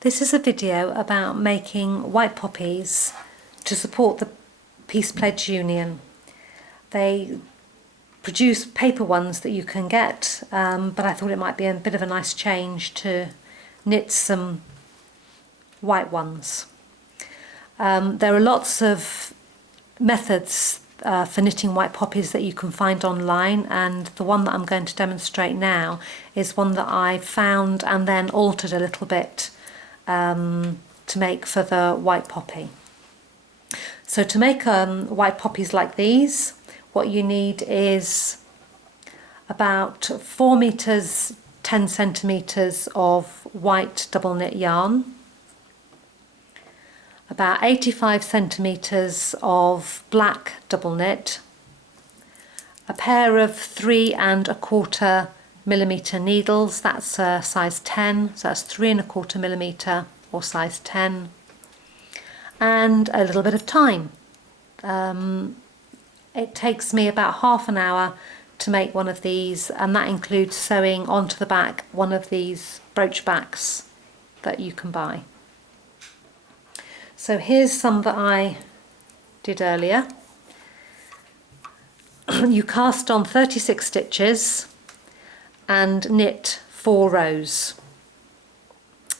This is a video about making white poppies to support the Peace Pledge Union. They produce paper ones that you can get, but I thought it might be a bit of a nice change to knit some white ones. There are lots of methods for knitting white poppies that you can find online, and the one that I'm going to demonstrate now is one that I found and then altered a little bit to make for the white poppy. So to make white poppies like these, what you need is about 4 meters 10 centimeters of white double knit yarn, about 85 centimeters of black double knit, a pair of 3¼ millimeter needles, that's size 10, so that's 3¼ millimeter or size 10, and a little bit of time. It takes me about half an hour to make one of these, and that includes sewing onto the back one of these brooch backs that you can buy. So here's some that I did earlier. You cast on 36 stitches and knit 4 rows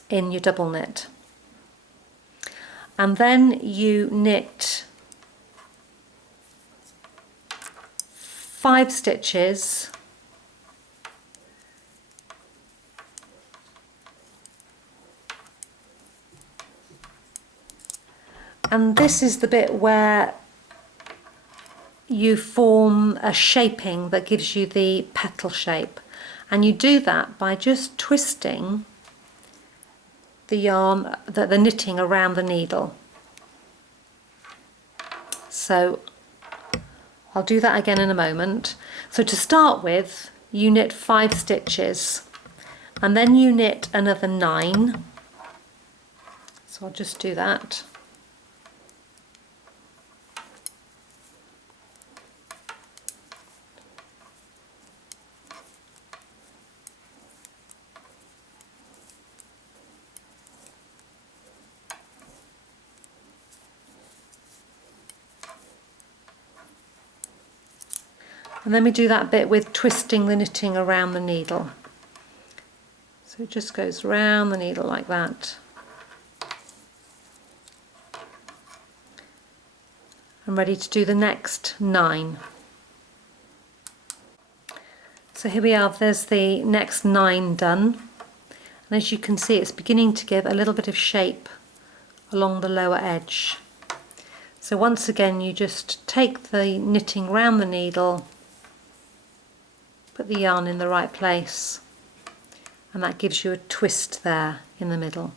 in your double knit, and then you knit 5 stitches and this is the bit where you form a shaping that gives you the petal shape, and you do that by just twisting the yarn, the knitting around the needle. So I'll do that again in a moment. So to start with, you knit 5 stitches and then you knit another 9. So I'll just do that. And then we do that bit with twisting the knitting around the needle. So it just goes round the needle like that. I'm ready to do the next 9. So here we are, there's the next 9 done. And as you can see, it's beginning to give a little bit of shape along the lower edge. So once again, you just take the knitting round the needle, put the yarn in the right place, and that gives you a twist there in the middle.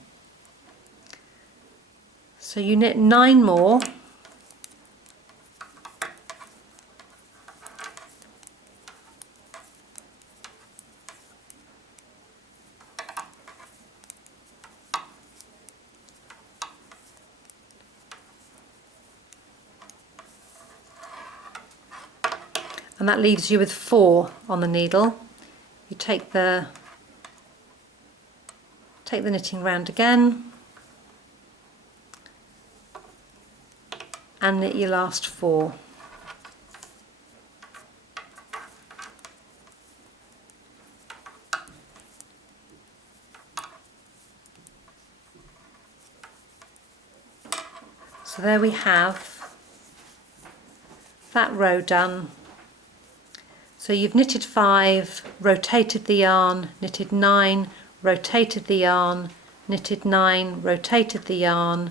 So you knit 9 more, and that leaves you with 4 on the needle. You take the knitting round again and knit your last 4. So there we have that row done. So you've knitted 5, rotated the yarn, knitted 9, rotated the yarn, knitted 9, rotated the yarn,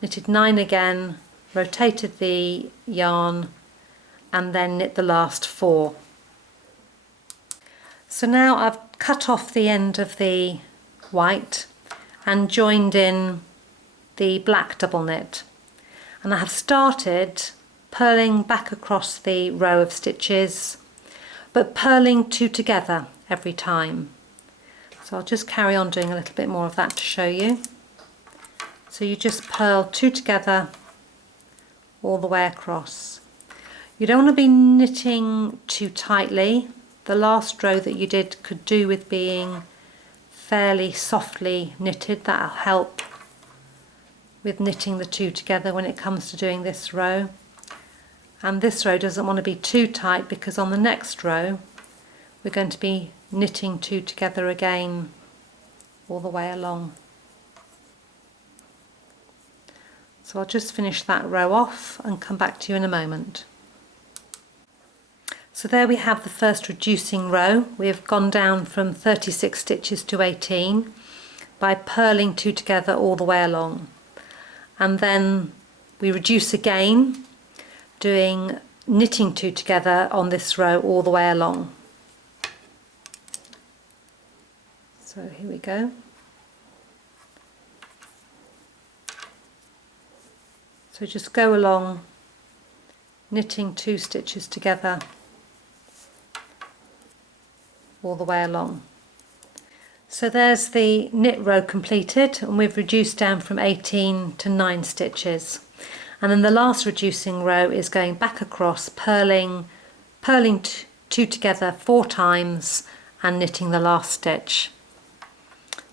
knitted 9 again, rotated the yarn, and then knit the last 4. So now I've cut off the end of the white and joined in the black double knit, and I have started purling back across the row of stitches, but purling 2 together every time. So I'll just carry on doing a little bit more of that to show you. So you just purl 2 together all the way across. You don't want to be knitting too tightly. The last row that you did could do with being fairly softly knitted. That'll help with knitting the two together when it comes to doing this row. And this row doesn't want to be too tight, because on the next row we're going to be knitting two together again all the way along. So I'll just finish that row off and come back to you in a moment. So there we have the first reducing row. We've gone down from 36 stitches to 18 by purling two together all the way along. And then we reduce again, doing knitting two together on this row all the way along. So here we go. So just go along, knitting two stitches together all the way along. So there's the knit row completed, and we've reduced down from 18 to 9 stitches. And then the last reducing row is going back across, purling two together 4 times and knitting the last stitch.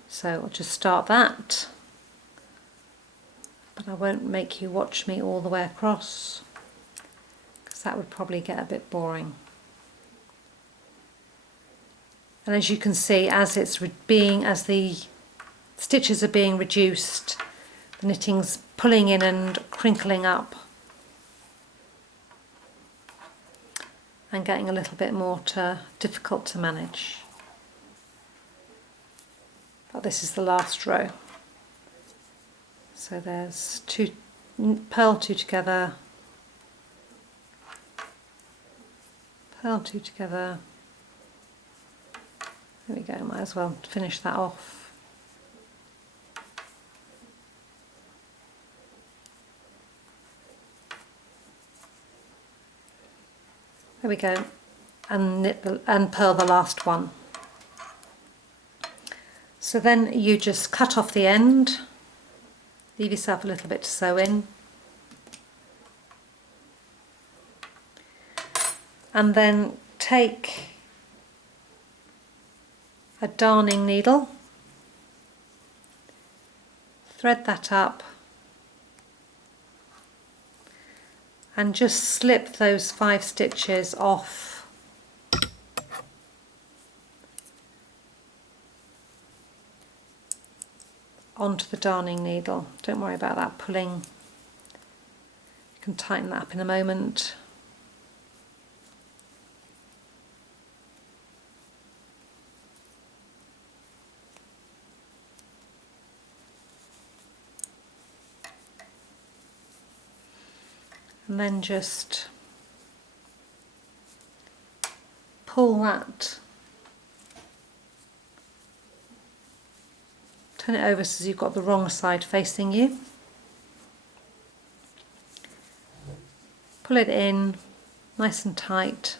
So I'll just start that, but I won't make you watch me all the way across, because that would probably get a bit boring. And as you can see, as the stitches are being reduced, the knitting's pulling in and crinkling up and getting a little bit more difficult to manage. But this is the last row. So there's purl two together, purl two together. There we go, might as well finish that off. There we go, and purl the last one. So then you just cut off the end, leave yourself a little bit to sew in, and then take a darning needle, thread that up, and just slip those 5 stitches off onto the darning needle. Don't worry about that pulling, you can tighten that up in a moment. And then just pull that, turn it over so you've got the wrong side facing you, pull it in nice and tight,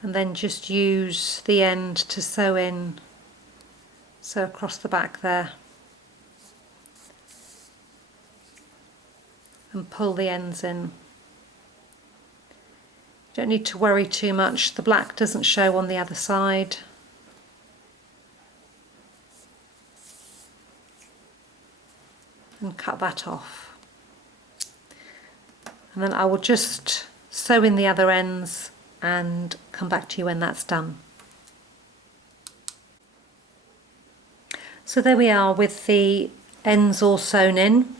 and then just use the end to sew in, sew across the back there, and pull the ends in. You don't need to worry too much, the black doesn't show on the other side. And cut that off. And then I will just sew in the other ends and come back to you when that's done. So there we are with the ends all sewn in,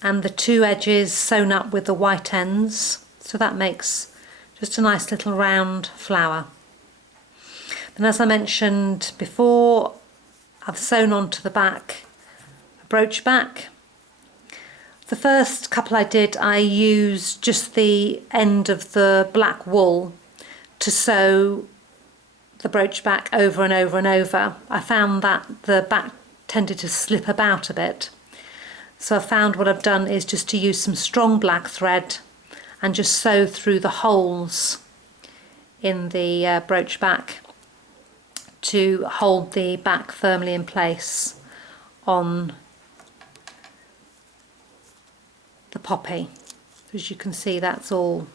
and the 2 edges sewn up with the white ends, so that makes just a nice little round flower. Then, as I mentioned before, I've sewn onto the back a brooch back. The first couple I did, I used just the end of the black wool to sew the brooch back over and over and over. I found that the back tended to slip about a bit. So I found what I've done is just to use some strong black thread and just sew through the holes in the brooch back to hold the back firmly in place on the poppy. As you can see, that's all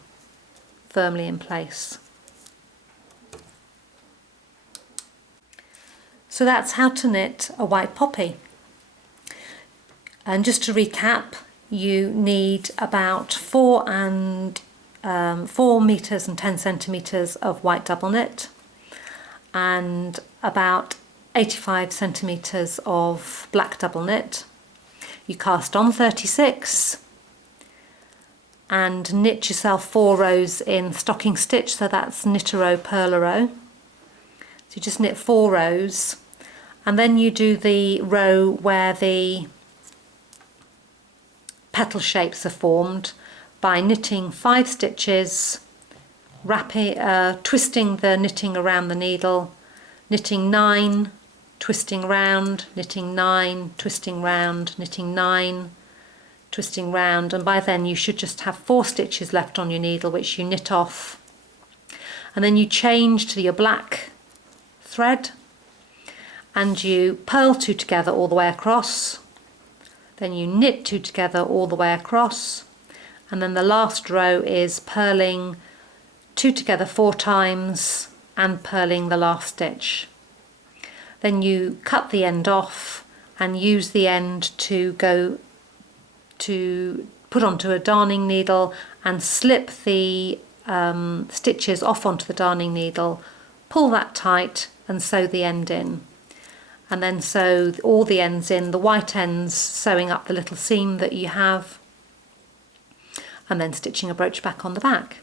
firmly in place. So that's how to knit a white poppy. And just to recap, you need about 4 meters and 10 centimeters of white double knit and about 85 centimeters of black double knit. You cast on 36 and knit yourself 4 rows in stocking stitch, so that's knit a row, purl a row. So you just knit 4 rows, and then you do the row where the petal shapes are formed by knitting 5 stitches, twisting the knitting around the needle, knitting 9, twisting round, knitting 9, twisting round, knitting 9, twisting round, and by then you should just have 4 stitches left on your needle, which you knit off. And then you change to your black thread and you purl 2 together all the way across, then you knit 2 together all the way across, and then the last row is purling 2 together 4 times and purling the last stitch. Then you cut the end off and use the end to put onto a darning needle and slip the stitches off onto the darning needle, pull that tight and sew the end in. And then sew all the ends in, the white ends sewing up the little seam that you have, and then stitching a brooch back on the back.